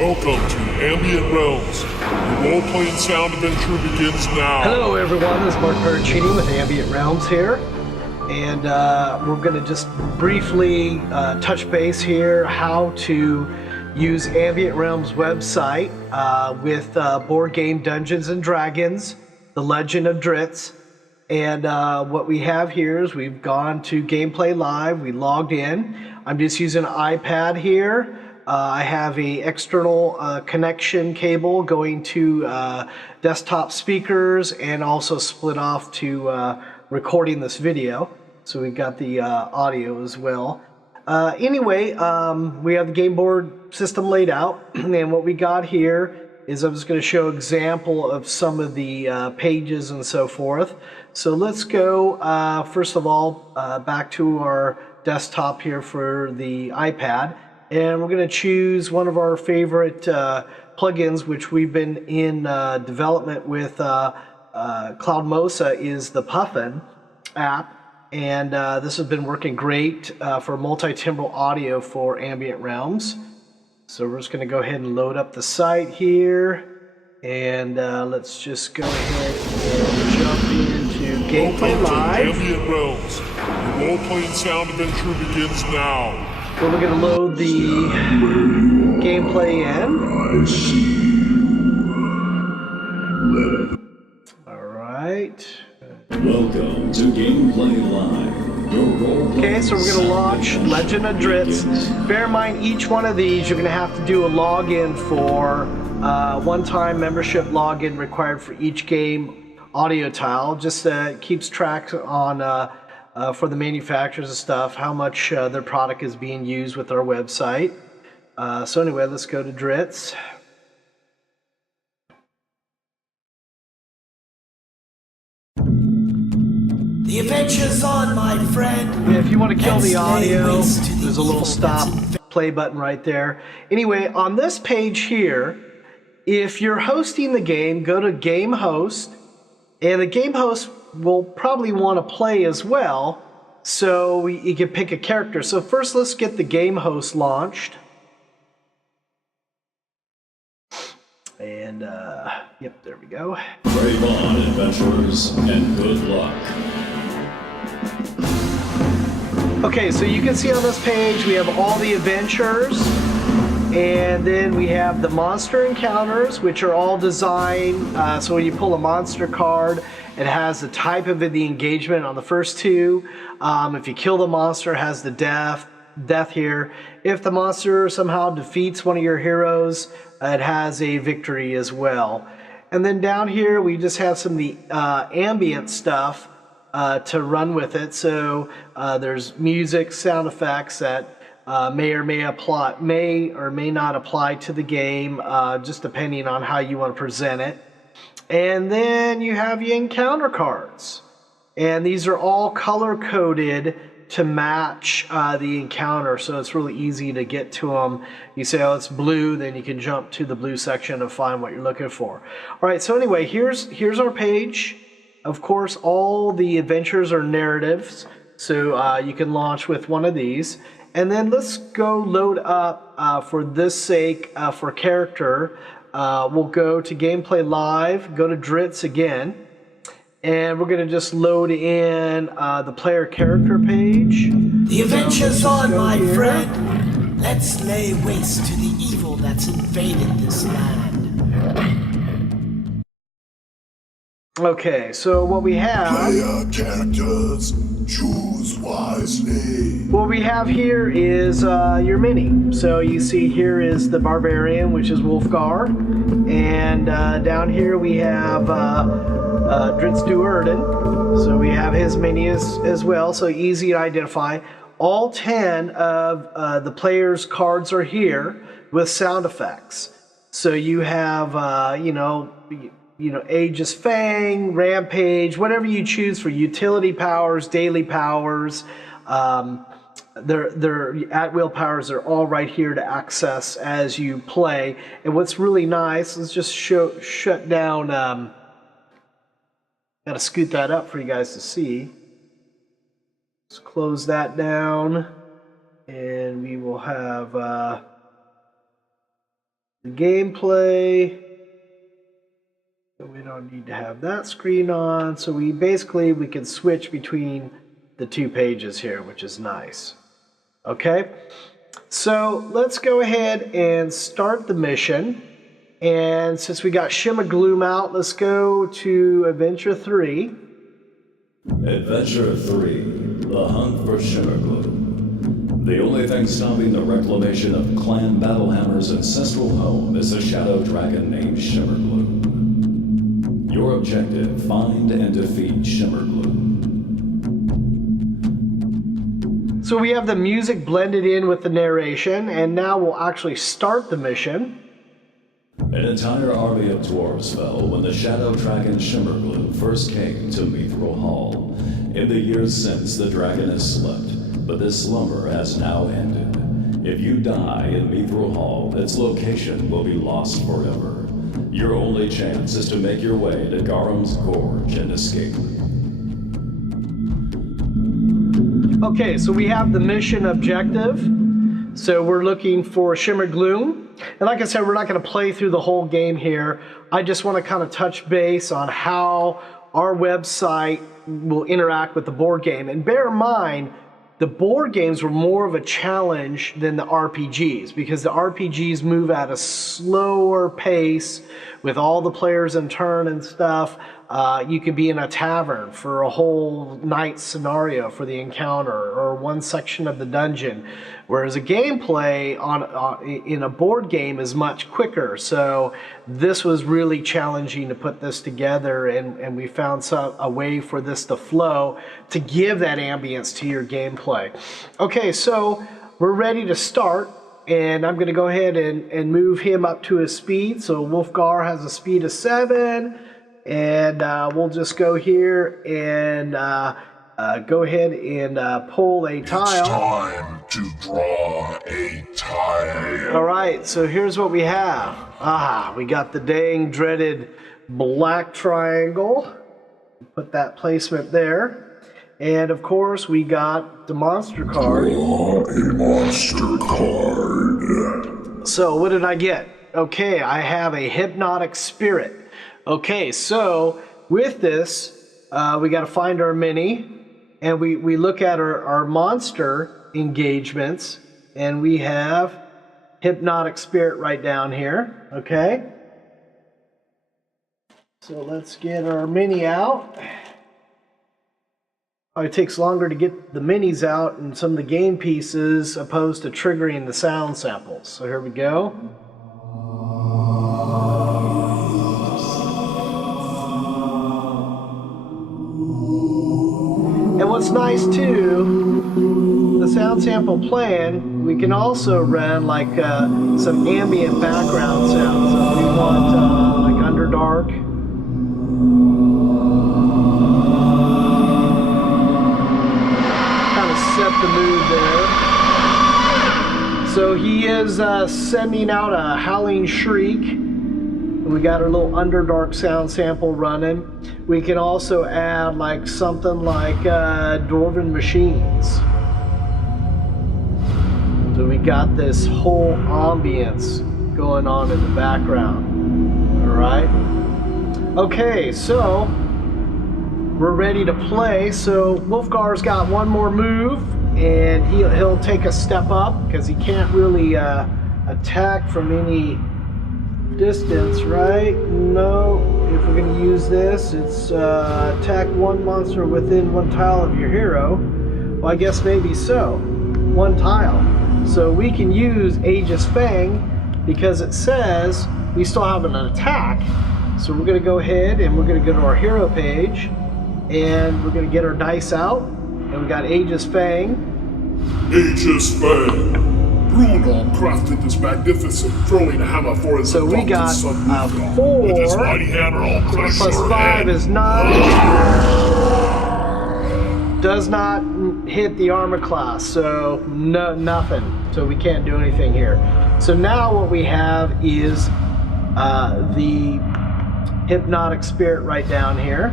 Welcome to Ambient Realms. Your role-playing sound adventure begins now. Hello everyone, this is Mark Pericini with Ambient Realms here. And we're going to just briefly touch base here how to use Ambient Realms website with board game Dungeons & Dragons, The Legend of Drizzt. And what we have here is we've gone to Gameplay Live, we logged in. I'm just using an iPad here. I have a external connection cable going to desktop speakers and also split off to recording this video. So we've got the audio as well. Anyway, we have the game board system laid out, and what we got here is I'm just going to show an example of some of the pages and so forth. So let's go, first of all, back to our desktop here for the iPad. And we're going to choose one of our favorite plugins, which we've been in development with CloudMosa, is the Puffin app. And this has been working great for multi-timbral audio for Ambient Realms. So we're just going to go ahead and load up the site here. And let's just go ahead and jump into Gameplay Live. Ambient Realms. Your role-playing sound adventure begins now. So we're going to load the gameplay in. Alright. Welcome to Gameplay Live. Okay, so we're going to launch Legend of Drizzt. Bear in mind, each one of these you're going to have to do a login for. One-time membership login required for each game audio tile. Just keeps track on for the manufacturers and stuff, how much their product is being used with our website. So anyway, let's go to Drizzt. The adventure's on, my friend. Yeah, if you want to kill the audio, there's a little stop play button right there. Anyway, on this page here, if you're hosting the game, go to Game Host, and the Game Host will probably want to play as well, so you can pick a character. So first let's get the Game Host launched. And, yep, there we go. Brave on, adventurers, and good luck. Okay, so you can see on this page we have all the adventures, and then we have the monster encounters, which are all designed, so when you pull a monster card, it has the type of the engagement on the first two. If you kill the monster, it has the death here. If the monster somehow defeats one of your heroes, it has a victory as well. And then down here we just have some of the ambient stuff to run with it. So there's music, sound effects that may or may not apply to the game, just depending on how you want to present it. And then you have your encounter cards, and these are all color coded to match the encounter, so it's really easy to get to them. You say, oh, it's blue, then you can jump to the blue section and find what you're looking for. All right, so anyway, here's our page. Of course, all the adventures are narratives, so you can launch with one of these. And then let's go load up, for this sake, for character. We'll go to Gameplay Live, go to Drizzt again, and we're going to just load in the player character page. The adventure's on, my friend. Let's lay waste to the evil that's invaded this land. Okay, so what we have... Player characters, choose wisely. What we have here is your mini. So you see here is the Barbarian, which is Wolfgar. And down here we have Drizzt Duerden. So we have his mini as well, so easy to identify. All 10 of the player's cards are here with sound effects. So you have, Aegis Fang, Rampage, whatever you choose for utility powers, daily powers, their at-will powers are all right here to access as you play. And what's really nice, let's just shut down, gotta scoot that up for you guys to see. Let's close that down, and we will have the gameplay. So we don't need to have that screen on. So we can switch between the two pages here, which is nice. Okay, so let's go ahead and start the mission. And since we got Shimmer Gloom out, let's go to Adventure 3. Adventure 3, The Hunt for Shimmergloom. The only thing stopping the reclamation of Clan Battlehammer's ancestral home is a shadow dragon named Shimmergloom. Your objective, find and defeat Shimmergloom. So we have the music blended in with the narration, and now we'll actually start the mission. An entire army of dwarves fell when the shadow dragon Shimmergloom first came to Mithril Hall. In the years since, the dragon has slept, but this slumber has now ended. If you die in Mithril Hall, its location will be lost forever. Your only chance is to make your way to Garam's Gorge and escape. Okay, so we have the mission objective. So we're looking for Shimmer Gloom. And like I said, we're not going to play through the whole game here. I just want to kind of touch base on how our website will interact with the board game. And bear in mind, the board games were more of a challenge than the RPGs, because the RPGs move at a slower pace with all the players in turn and stuff. You could be in a tavern for a whole night scenario for the encounter, or one section of the dungeon, whereas a gameplay in a board game is much quicker. So this was really challenging to put this together, and we found a way for this to flow to give that ambience to your gameplay. Okay, so we're ready to start. And I'm going to go ahead and move him up to his speed. So Wolfgar has a speed of 7. And we'll just go here and go ahead and pull a tile. It's time to draw a tile. All right, so here's what we have. We got the dang dreaded black triangle. Put that placement there. And of course, we got the monster card. Draw a monster card. So what did I get? Okay, I have a hypnotic spirit. Okay, so with this, we got to find our mini, and we look at our monster engagements, and we have hypnotic spirit right down here. Okay, so let's get our mini out. It takes longer to get the minis out and some of the game pieces opposed to triggering the sound samples. So here we go. And what's nice too, the sound sample playing, we can also run like some ambient background sounds. So if we want like Underdark. Set the mood there. So he is sending out a howling shriek. And we got our little Underdark sound sample running. We can also add like something like Dwarven Machines. So we got this whole ambience going on in the background. All right. Okay, so we're ready to play. So Wolfgar's got one more move, and he'll take a step up because he can't really attack from any distance, right? No. If we're going to use this, it's attack one monster within one tile of your hero. Well, I guess maybe so. One tile. So we can use Aegis Fang because it says we still have an attack. So we're going to go ahead and we're going to go to our hero page. And we're going to get our dice out. And we got Aegis Fang. Aegis Fang. Bruno crafted this magnificent throwing hammer for his So we got son 4. With his mighty hammer, I'll crush Plus your 5 head. is 9. Does not hit the armor class. So nothing. So we can't do anything here. So now what we have is the hypnotic spirit right down here.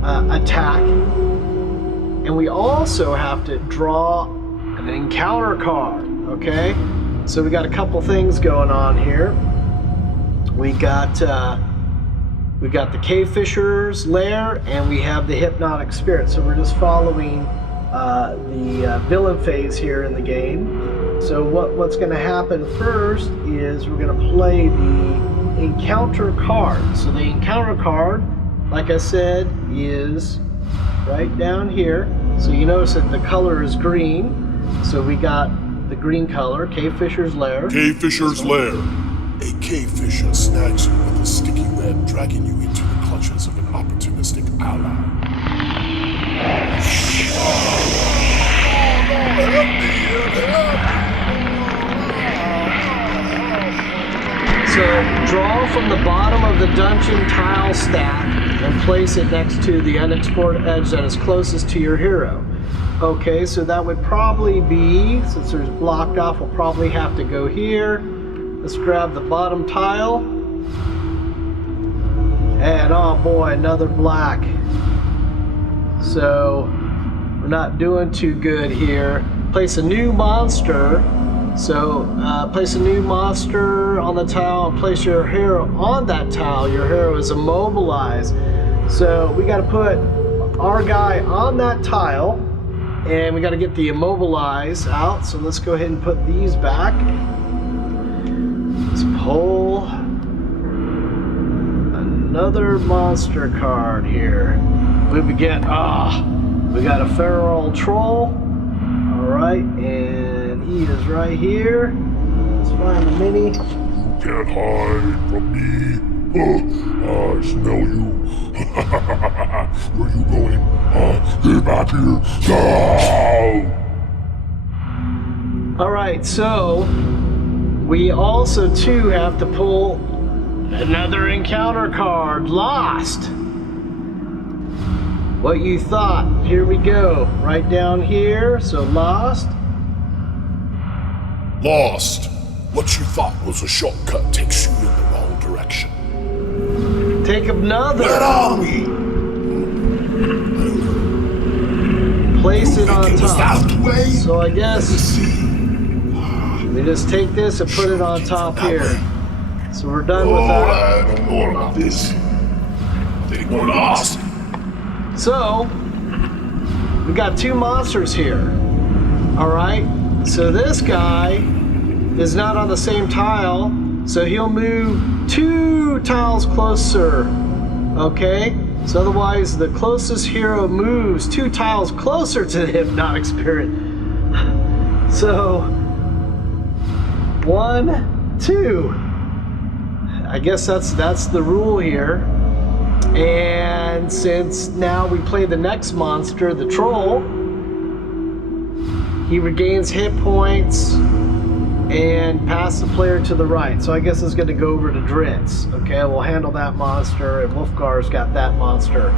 Attack, and we also have to draw an encounter card. Okay, so we got a couple things going on here. We got the cave fisher's lair, and we have the hypnotic spirit. So we're just following the villain phase here in the game. So what's going to happen first is we're going to play the encounter card. So the encounter card, like I said, is right down here. So you notice that the color is green. So we got the green color, Cave Fisher's Lair. Cave Fisher's Lair. A cave fisher snags you with a sticky web, dragging you into the clutches of an opportunistic ally. So draw from the bottom of the dungeon tile stack and place it next to the unexplored edge that is closest to your hero. Okay, so that would probably be, since there's blocked off, we'll probably have to go here. Let's grab the bottom tile. And oh boy, another black. So we're not doing too good here. Place a new monster. So place a new monster on the tile and place your hero on that tile. Your hero is immobilized. So we got to put our guy on that tile. And we got to get the immobilize out, so let's go ahead and put these back. Let's pull another monster card here. We get we got a feral troll. All right, and he is right here. Let's find the mini. You can't hide from me. I smell you. Where are you going? Get back here. No! All right, so we also too have to pull another encounter card. Lost. What you thought? Here we go. Right down here. So lost. Lost. What you thought was a shortcut takes you in the wrong direction. Take another. Get on me! Place it on It was top. that way? So I guess See? we just take this and put it on top That here. way. So we're done Oh, with that. I don't know about this. I think we're lost. So we got two monsters here. All right. So this guy is not on the same tile, so he'll move 2 tiles closer. Okay. So otherwise, the closest hero moves 2 tiles closer to the hypnotic spirit. So 1, 2. I guess that's the rule here. And since now we play the next monster, the troll, he regains hit points and pass the player to the right. So I guess it's going to go over to Drizzt. Okay, we'll handle that monster, and Wolfgar's got that monster.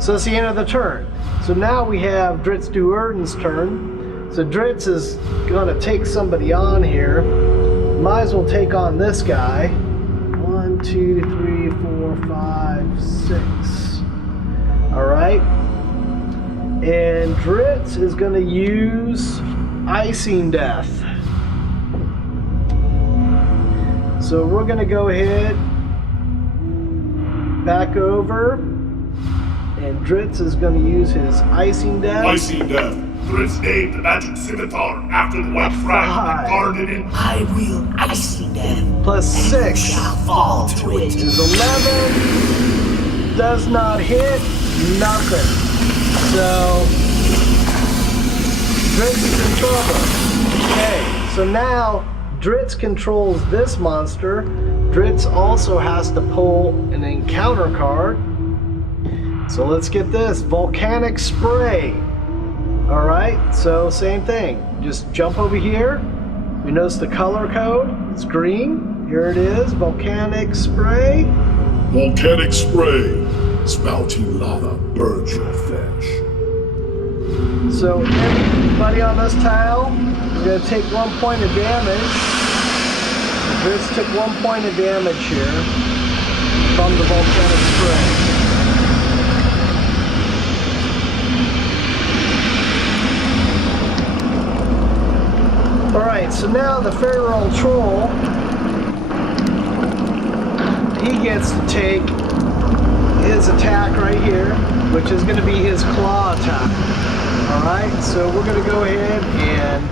So that's the end of the turn. So now we have Drizzt Duerden's turn. So Drizzt is going to take somebody on here. Might as well take on this guy. 1, 2, 3, 4, 5, 6. All right. And Drizzt is going to use Icing Death. So we're going to go ahead, back over, and Drizzt is going to use his Icing Death. Icing Death. Drizzt named the magic scimitar after the white frag that guarded it. I will icing them. Plus and 6 you shall fall to it. is 11. Does not hit. Nothing. So Drizzt is in trouble. Okay, so now Drizzt controls this monster. Drizzt also has to pull an encounter card. So let's get this. Volcanic Spray. Alright, so same thing. Just jump over here. We notice the color code. It's green. Here it is. Volcanic Spray. Volcanic spray. Spouting lava burns your flesh. So everybody on this tile is going to take 1 point of damage. Drizzt took 1 point of damage here from the volcanic spray. Alright, so now the feral troll he gets to take his attack right here, which is going to be his claw attack. Alright, so we're going to go ahead and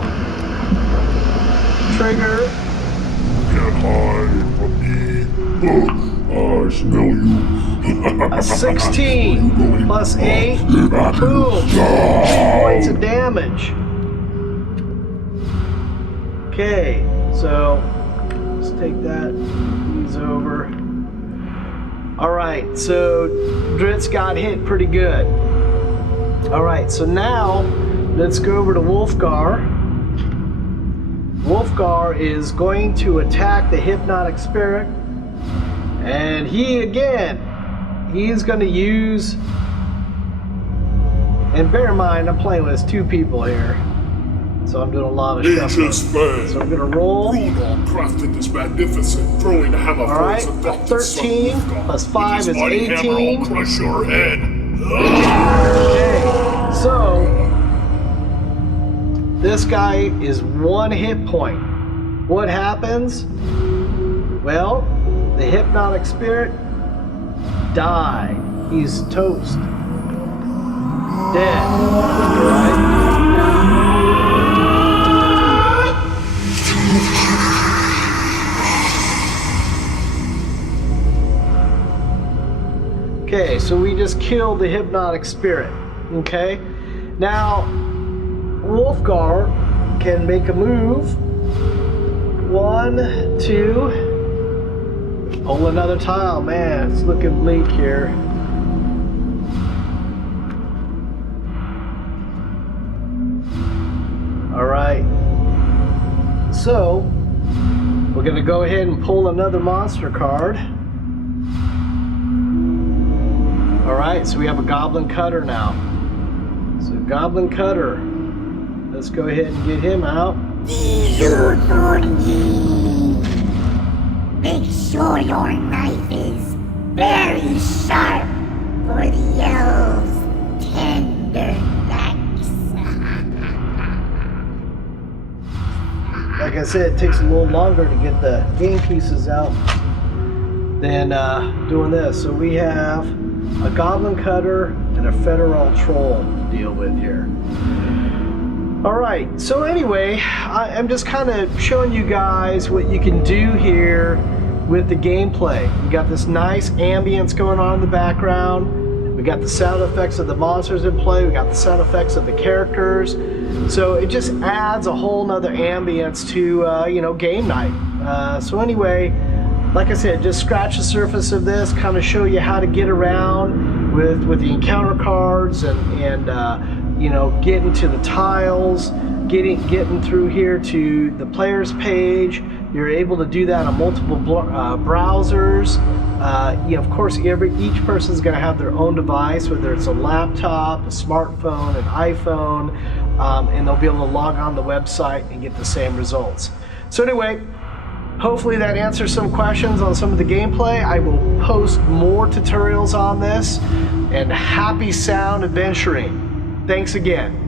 trigger. Get high from me. I smell you. A 16 plus 8. Boom. 3 points of damage. Okay, so let's take that. He's over. Alright, so Drizzt got hit pretty good. Alright, so now let's go over to Wolfgar. Wolfgar is going to attack the hypnotic spirit. And he's going to use, and bear in mind, I'm playing with 2 people here. So I'm doing a lot of shuffling. So I'm going to roll. Rudolph crafted this magnificent throwing hammer. Alright, 13 plus 5 is 18. I'll crush your head. Okay, so this guy is 1 hit point. What happens? Well, the hypnotic spirit died. He's toast. Dead. Right? Okay, so we just killed the hypnotic spirit. Okay? Now, Wolfgar can make a move. 1, 2. Pull another tile. Man, it's looking bleak here. Alright. So, we're going to go ahead and pull another monster card. Alright, so we have a Goblin Cutter now. So, Goblin Cutter. Let's go ahead and get him out. Make sure your knife is very sharp for the elves' tender necks. Like I said, it takes a little longer to get the game pieces out than doing this. So we have a Goblin Cutter and a Federal Troll to deal with here. Alright, so anyway, I'm just kind of showing you guys what you can do here with the gameplay. We got this nice ambience going on in the background. We got the sound effects of the monsters in play. We got the sound effects of the characters. So it just adds a whole nother ambience to, game night. So anyway, like I said, just scratch the surface of this, kind of show you how to get around with the encounter cards and getting to the tiles, getting through here to the player's page. You're able to do that on multiple browsers. Of course, each person's going to have their own device, whether it's a laptop, a smartphone, an iPhone, and they'll be able to log on the website and get the same results. So anyway, hopefully that answers some questions on some of the gameplay. I will post more tutorials on this, and happy sound adventuring. Thanks again.